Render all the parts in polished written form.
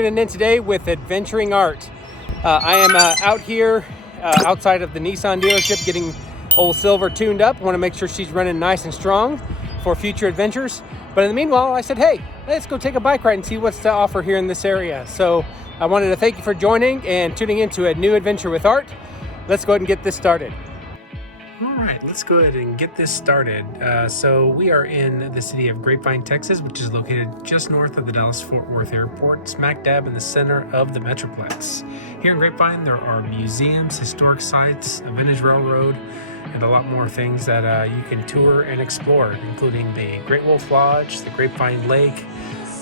tuning in today with Adventuring Art. I am out here outside of the Nissan dealership getting old Silver tuned up. Want to make sure she's running nice and strong for future adventures. But in the meanwhile, I said, hey, let's go take a bike ride and see what's to offer here in this area. So I wanted to thank you for joining and tuning into a new adventure with Art. Let's go ahead and get this started. All right, let's go ahead and get this started. So we are in the city of Grapevine, Texas, which is located just north of the Dallas-Fort Worth Airport, smack dab in the center of the Metroplex. Here in Grapevine, there are museums, historic sites, a vintage railroad, and a lot more things that you can tour and explore, including the Great Wolf Lodge, the Grapevine Lake,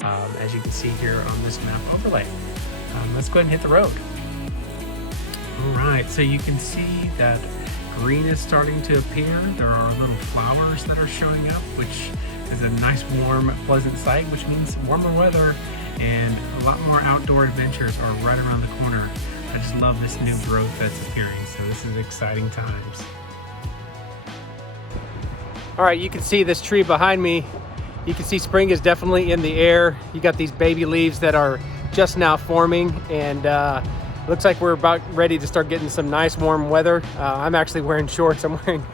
as you can see here on this map overlay. Let's go ahead and hit the road. All right, so you can see that green is starting to appear. There are little flowers that are showing up, which is a nice, warm, pleasant sight, which means warmer weather and a lot more outdoor adventures are right around the corner. I just love this new growth that's appearing, so this is exciting times. All right, you can see this tree behind me. You can see spring is definitely in the air. You got these baby leaves that are just now forming, and looks like we're about ready to start getting some nice warm weather. I'm actually wearing shorts. I'm wearing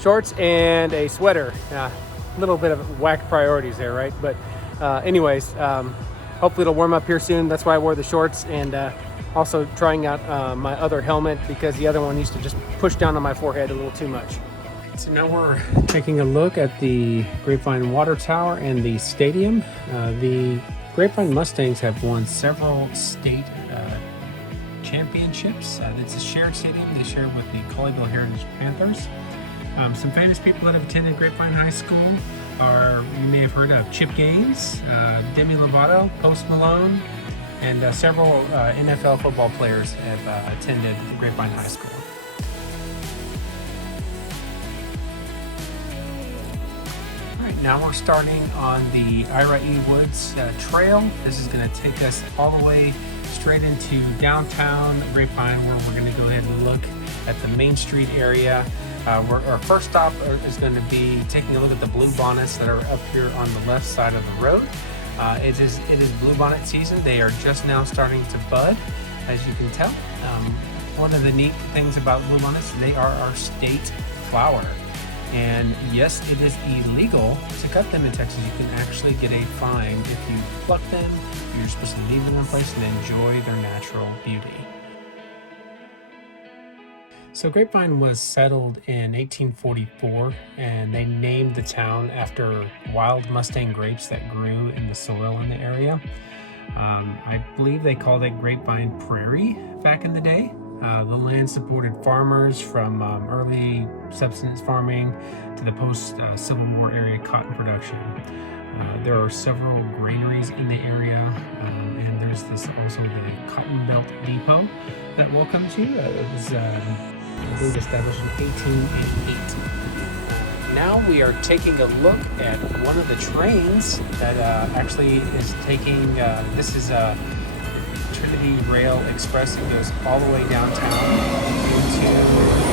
shorts and a sweater. A little bit of whack priorities there, right? But anyways, hopefully it'll warm up here soon. That's why I wore the shorts, and also trying out my other helmet because the other one used to just push down on my forehead a little too much. So now we're taking a look at the Grapevine Water Tower and the stadium. The Grapevine Mustangs have won several state championships. It's a shared stadium. They share it with the Colleyville Heritage Panthers. Some famous people that have attended Grapevine High School are, you may have heard of Chip Gaines, Demi Lovato, Post Malone, and several NFL football players have attended Grapevine High School. All right, now we're starting on the Ira E. Woods Trail. This is going to take us all the way straight into downtown Grapevine, where we're going to go ahead and look at the Main Street area. Our first stop is going to be taking a look at the bluebonnets that are up here on the left side of the road. It is bluebonnet season. They are just now starting to bud, as you can tell. One of the neat things about bluebonnets, they are our state flower. And yes, it is illegal to cut them in Texas. You can actually get a fine if you pluck them. You're supposed to leave them in place and enjoy their natural beauty. So Grapevine was settled in 1844, and they named the town after wild Mustang grapes that grew in the soil in the area. I believe they called it Grapevine Prairie back in the day. The land supported farmers from early subsistence farming to the post-Civil War area cotton production. There are several granaries in the area, and there's also the Cotton Belt Depot that welcomes you. It was, I believe, established in 1888. Now we are taking a look at one of the trains that actually is taking, this is Trinity Rail Express. It goes all the way downtown into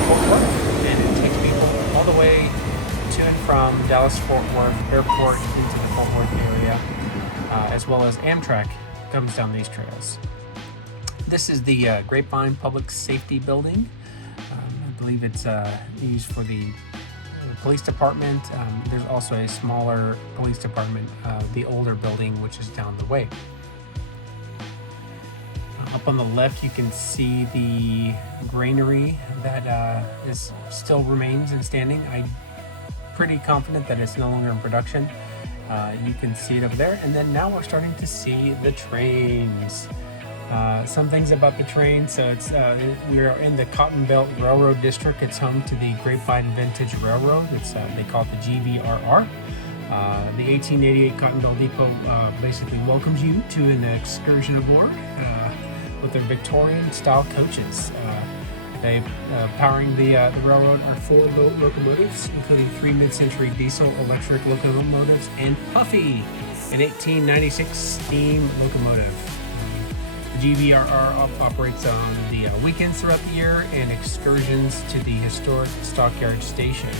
Fort Worth, and it takes people all the way to and from Dallas-Fort Worth Airport into the Fort Worth area, as well as Amtrak comes down these trails. This is the Grapevine Public Safety Building. I believe it's used for the police department. There's also a smaller police department, the older building, which is down the way. Up on the left, you can see the granary that still remains and standing. I'm pretty confident that it's no longer in production. You can see it over there. And then now we're starting to see the trains. Some things about the train. So it's we're in the Cotton Belt Railroad District. It's home to the Grapevine Vintage Railroad. It's they call it the GVRR. The 1888 Cotton Belt Depot basically welcomes you to an excursion aboard with their Victorian-style coaches. Powering the railroad are 4 locomotives, including 3 mid-century diesel-electric locomotives and Puffy, an 1896 steam locomotive. The GVRR operates on the weekends throughout the year and excursions to the historic Stockyard Station.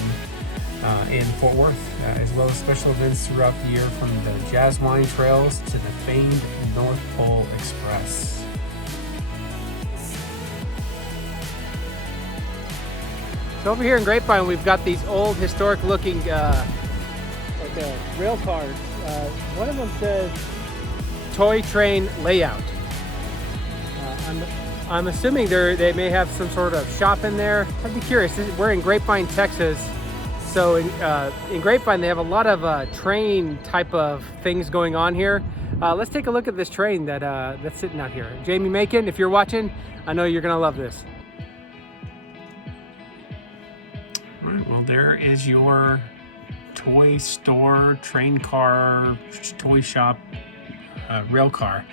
in Fort Worth, as well as special events throughout the year from the Jazz Wine Trails to the famed North Pole Express. So over here in Grapevine, we've got these old historic looking rail cars. One of them says toy train layout. I'm assuming they may have some sort of shop in there. I'd be curious. We're in Grapevine, Texas. So in Grapevine, they have a lot of train type of things going on here. Let's take a look at this train that's sitting out here. Jamie Macon, if you're watching, I know you're gonna love this. All right, well, there is your toy store, train car, toy shop, rail car.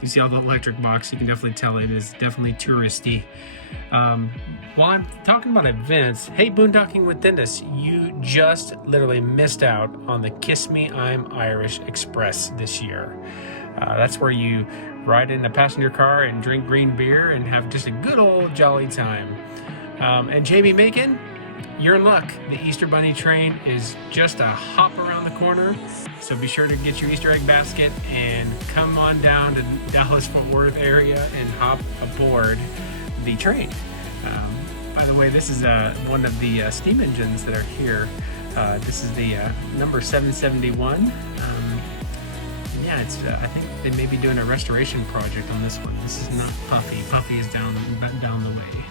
You see all the electric box, you can definitely tell it is definitely touristy. While I'm talking about events, hey, Boondocking with Dennis, you just literally missed out on the Kiss Me I'm Irish Express this year. That's where you ride in a passenger car and drink green beer and have just a good old jolly time. And Jamie Macon, you're in luck. The Easter Bunny train is just a hop around the corner. So be sure to get your Easter egg basket and come on down to Dallas-Fort Worth area and hop aboard the train. By the way, this is one of the steam engines that are here. This is the number 771. Yeah, it's. I think they may be doing a restoration project on this one. This is not Puffy. Puffy is down the way.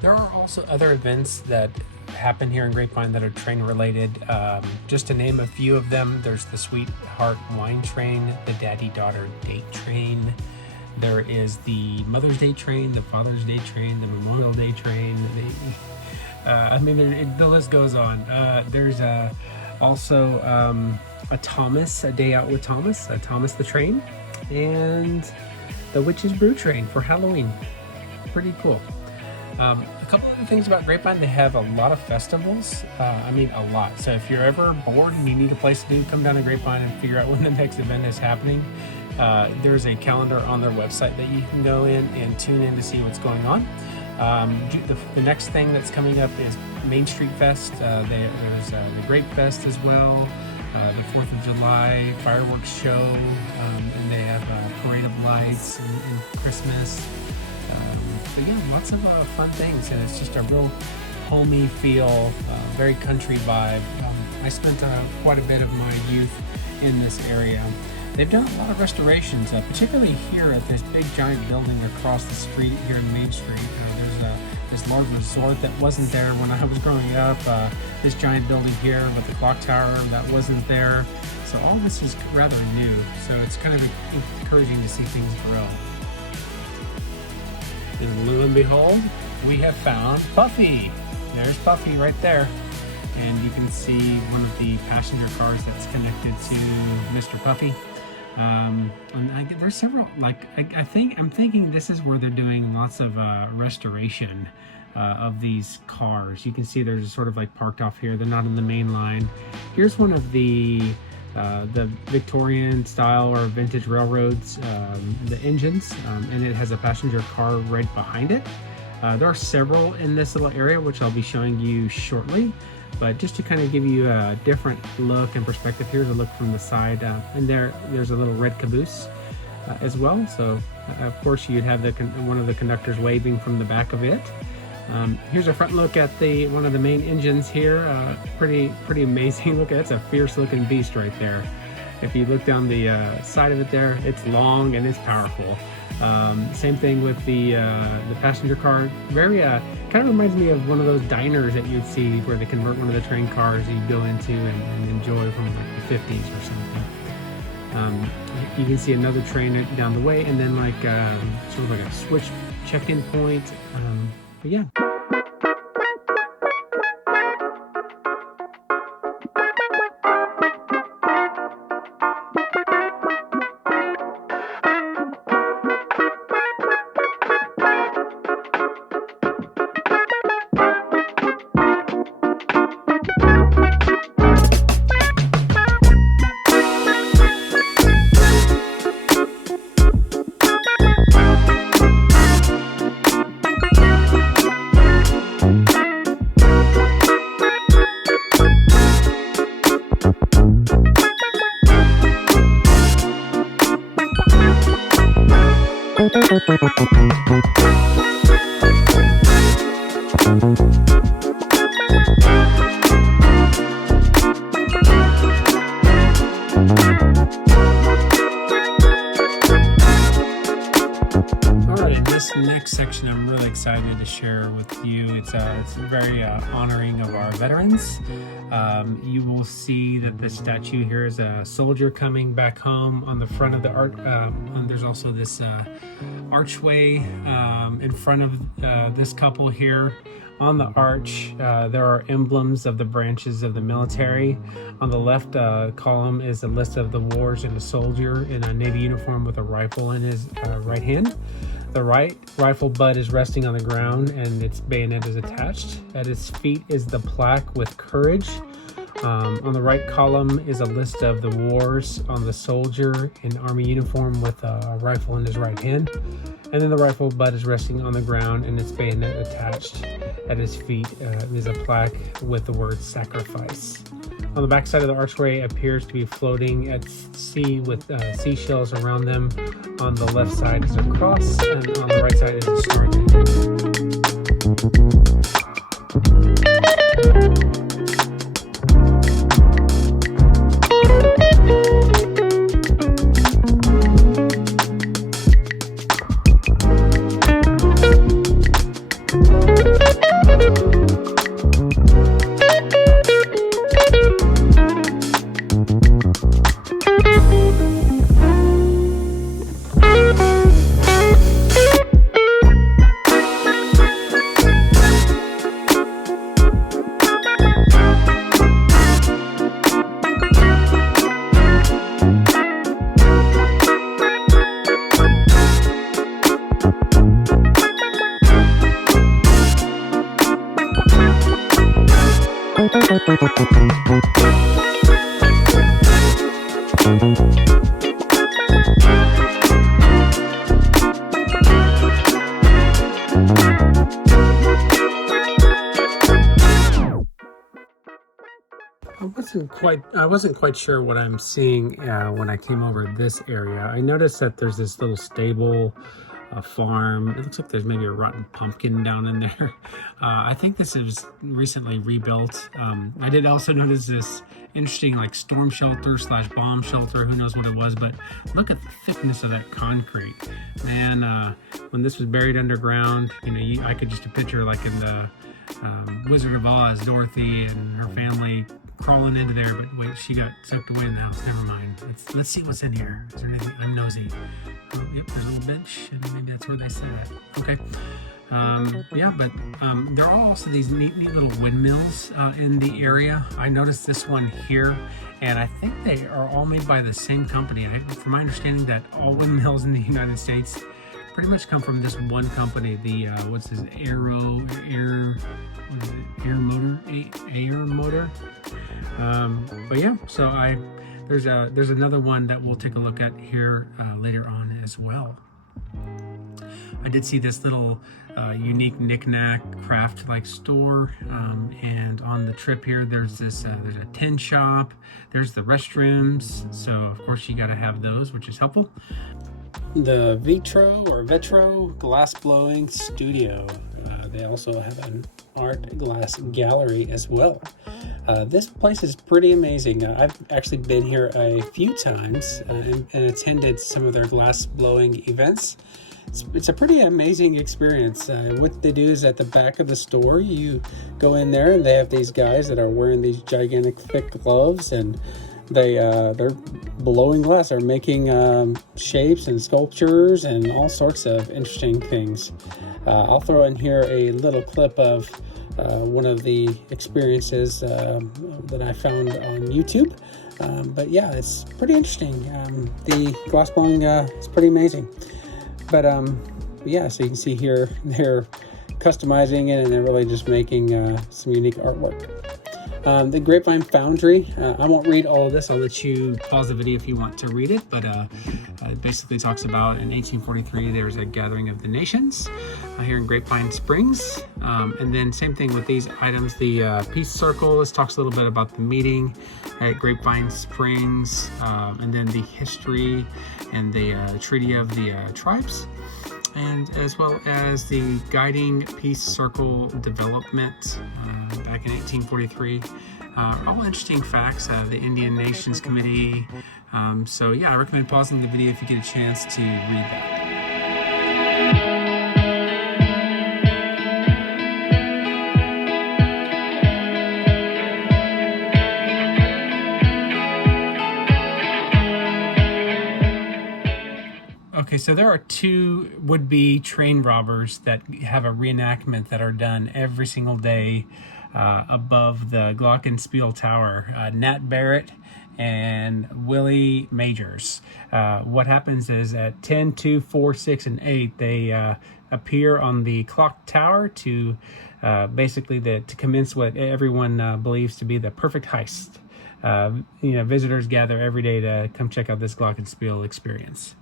There are also other events that happen here in Grapevine that are train related. Just to name a few of them, there's the Sweetheart Wine Train, the Daddy-Daughter Date Train. There is the Mother's Day Train, the Father's Day Train, the Memorial Day Train. The list goes on. There's also a Thomas, a Day Out with Thomas, Thomas the Train, and the Witch's Brew Train for Halloween. Pretty cool. A couple other things about Grapevine, they have a lot of festivals. A lot. So if you're ever bored and you need a place to do, come down to Grapevine and figure out when the next event is happening. There's a calendar on their website that you can go in and tune in to see what's going on. The next thing that's coming up is Main Street Fest. There's the Grape Fest as well, the 4th of July fireworks show, and they have a parade of lights and Christmas. But yeah, lots of fun things, and it's just a real homey feel, very country vibe. I spent quite a bit of my youth in this area. They've done a lot of restorations, particularly here at this big giant building across the street here in Main Street. There's this large resort that wasn't there when I was growing up. This giant building here, but the clock tower that wasn't there. So all this is rather new. So it's kind of encouraging to see things grow. And lo and behold, we have found Puffy. There's Puffy right there. And you can see one of the passenger cars that's connected to Mr. Puffy. And there's several, I'm thinking this is where they're doing lots of restoration of these cars. You can see there's sort of like parked off here. They're not in the main line. Here's one of the Victorian style or vintage railroads, the engines, and it has a passenger car right behind it. There are several in this little area, which I'll be showing you shortly. But just to kind of give you a different look and perspective, here's a look from the side, and there's a little red caboose as well. So of course you'd have one of the conductors waving from the back of it. Here's a front look at one of the main engines here. Pretty amazing. Look, that's a fierce looking beast right there. If you look down the side of it there, it's long and it's powerful. Same thing with the passenger car. Very kind of reminds me of one of those diners that you'd see where they convert one of the train cars you go into and enjoy from like the 50s or something. You can see another train down the way, and then sort of like a switch check-in point. But yeah. really excited to share with you. It's very honoring of our veterans. You will see that the statue here is a soldier coming back home. On the front of the art, and there's also this archway in front of this couple here. On the arch, there are emblems of the branches of the military. On the left column is a list of the wars and a soldier in a Navy uniform with a rifle in his right hand. The right rifle butt is resting on the ground and its bayonet is attached. At its feet is the plaque with courage. On the right column is a list of the wars on the soldier in Army uniform with a rifle in his right hand. And then the rifle butt is resting on the ground and its bayonet attached. At his feet is a plaque with the word sacrifice. On the back side of the archway appears to be floating at sea with seashells around them. On the left side is a cross, and on the right side is a I wasn't quite sure what I'm seeing when I came over this area. I noticed that there's this little stable, farm. It looks like there's maybe a rotten pumpkin down in there. I think this is recently rebuilt. I did also notice this interesting like storm shelter / bomb shelter. Who knows what it was, but look at the thickness of that concrete. Man, when this was buried underground, I could just picture like in the Wizard of Oz, Dorothy and her family crawling into there, but wait, she got sucked away in the house. Never mind. Let's see what's in here. Is there anything? I'm nosy. Oh, yep, there's a little bench, and maybe that's where they sat at. Okay. Yeah, but there are also these neat little windmills in the area. I noticed this one here, and I think they are all made by the same company. From my understanding, that all windmills in the United States pretty much come from this one company. The what's this air motor. But yeah, so there's another one that we'll take a look at here later on as well. I did see this little unique knick-knack craft-like store, and on the trip here there's a tin shop, there's the restrooms, so of course you got to have those, which is helpful. The Vetro glass blowing studio. They also have an art glass gallery as well. This place is pretty amazing. I've actually been here a few times and attended some of their glass blowing events. It's a pretty amazing experience. What they do is at the back of the store, you go in there and they have these guys that are wearing these gigantic thick gloves, and they're blowing glass. They're making shapes and sculptures and all sorts of interesting things. I'll throw in here a little clip of one of the experiences that I found on YouTube. But yeah, it's pretty interesting. The glass blowing is pretty amazing. But yeah, so you can see here they're customizing it and they're really just making some unique artwork. The Grapevine Foundry, I won't read all of this. I'll let you pause the video if you want to read it, but it basically talks about in 1843 there was a gathering of the nations here in Grapevine Springs, and then same thing with these items. The Peace Circle, this talks a little bit about the meeting at Grapevine Springs, and then the history and the Treaty of the Tribes, and as well as the Guiding Peace Circle Development back in 1843. All interesting facts, the Indian Nations Committee. So yeah, I recommend pausing the video if you get a chance to read that. so there are two would-be train robbers that have a reenactment that are done every single day above the Glockenspiel Tower. Nat Barrett and Willie Majors. What happens is at 10, 2, 4, 6, and 8, they appear on the clock tower to basically to commence what everyone believes to be the perfect heist. Visitors gather every day to come check out this Glockenspiel experience.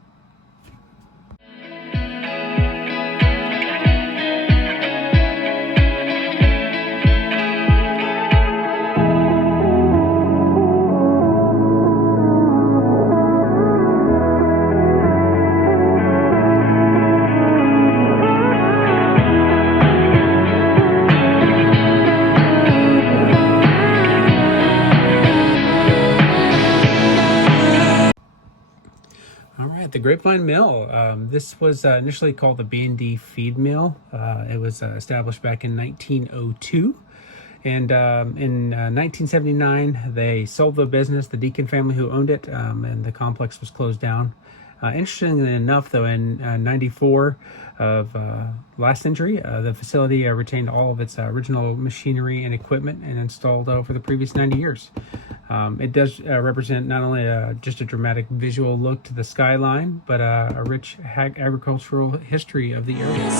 The Grapevine Mill. This was initially called the B&D Feed Mill. It was established back in 1902. And in 1979, they sold the business, the Deacon family who owned it, and the complex was closed down. Interestingly enough, though, in 94 of last century, the facility retained all of its original machinery and equipment and installed over the previous 90 years. It does represent not only just a dramatic visual look to the skyline, but a rich agricultural history of the area.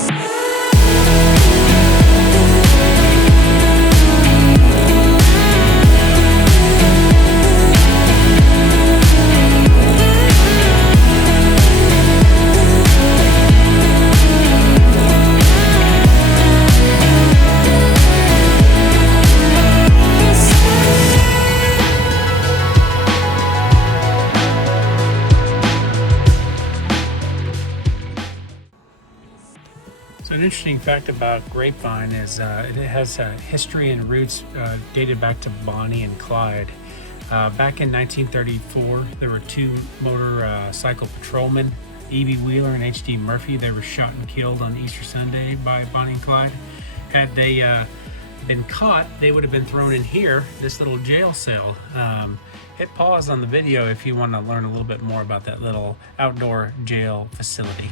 So an interesting fact about Grapevine is it has history and roots dated back to Bonnie and Clyde. Back in 1934, there were two motorcycle patrolmen, E.B. Wheeler and H.D. Murphy. They were shot and killed on Easter Sunday by Bonnie and Clyde. Had they been caught, they would have been thrown in here, this little jail cell. Hit pause on the video if you want to learn a little bit more about that little outdoor jail facility.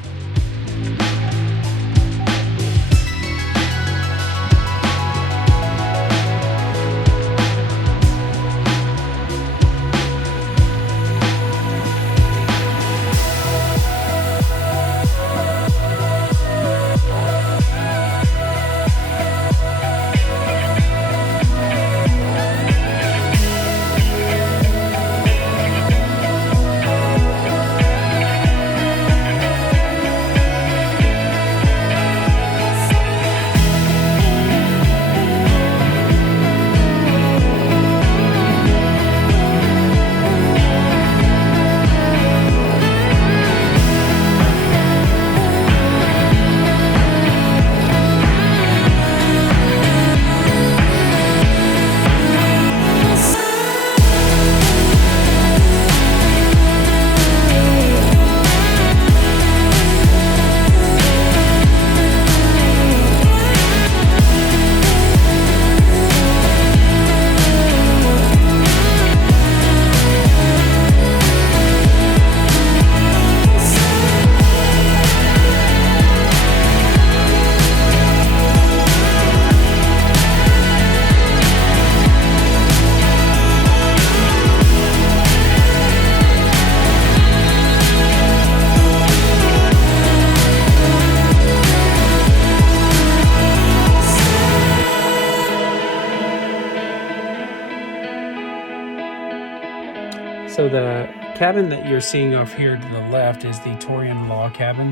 So the cabin that you're seeing off here to the left is the Torian Law Cabin.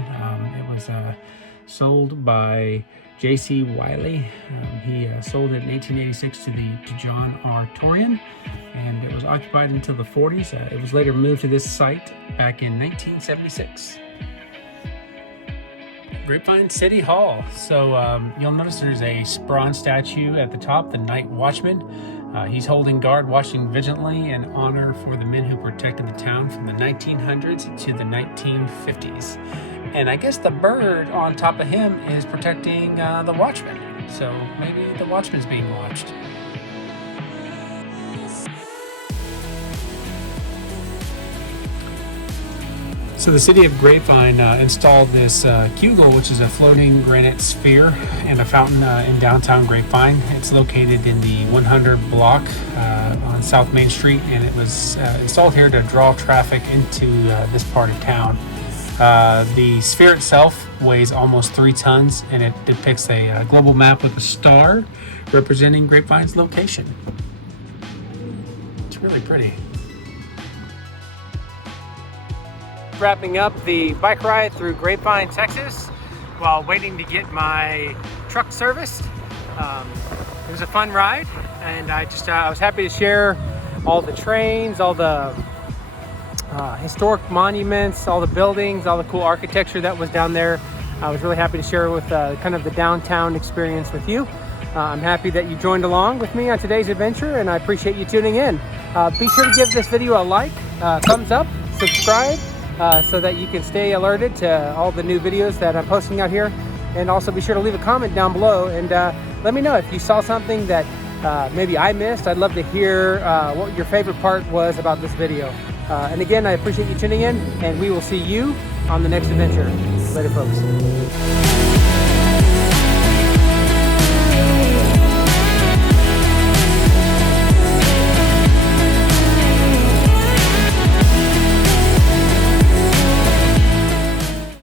It was sold by J.C. Wiley. He sold it in 1886 to John R. Torian, and it was occupied until the 40s. It was later moved to this site back in 1976. Grapevine City Hall. So you'll notice there's a bronze statue at the top, the Night Watchman. He's holding guard, watching vigilantly in honor for the men who protected the town from the 1900s to the 1950s. And I guess the bird on top of him is protecting the Watchman. So maybe the Watchman's being watched. So the city of Grapevine installed this Kugel, which is a floating granite sphere, and a fountain in downtown Grapevine. It's located in the 100 block on South Main Street, and it was installed here to draw traffic into this part of town. The sphere itself weighs almost 3 tons, and it depicts a global map with a star representing Grapevine's location. It's really pretty. Wrapping up the bike ride through Grapevine, Texas, while waiting to get my truck serviced. It was a fun ride, and I was happy to share all the trains, all the historic monuments, all the buildings, all the cool architecture that was down there. I was really happy to share with kind of the downtown experience with you. I'm happy that you joined along with me on today's adventure, and I appreciate you tuning in. Be sure to give this video a like, thumbs up, subscribe, so that you can stay alerted to all the new videos that I'm posting out here. And also be sure to leave a comment down below and let me know if you saw something that maybe I missed. I'd love to hear what your favorite part was about this video. And again, I appreciate you tuning in, and we will see you on the next adventure. Later, folks.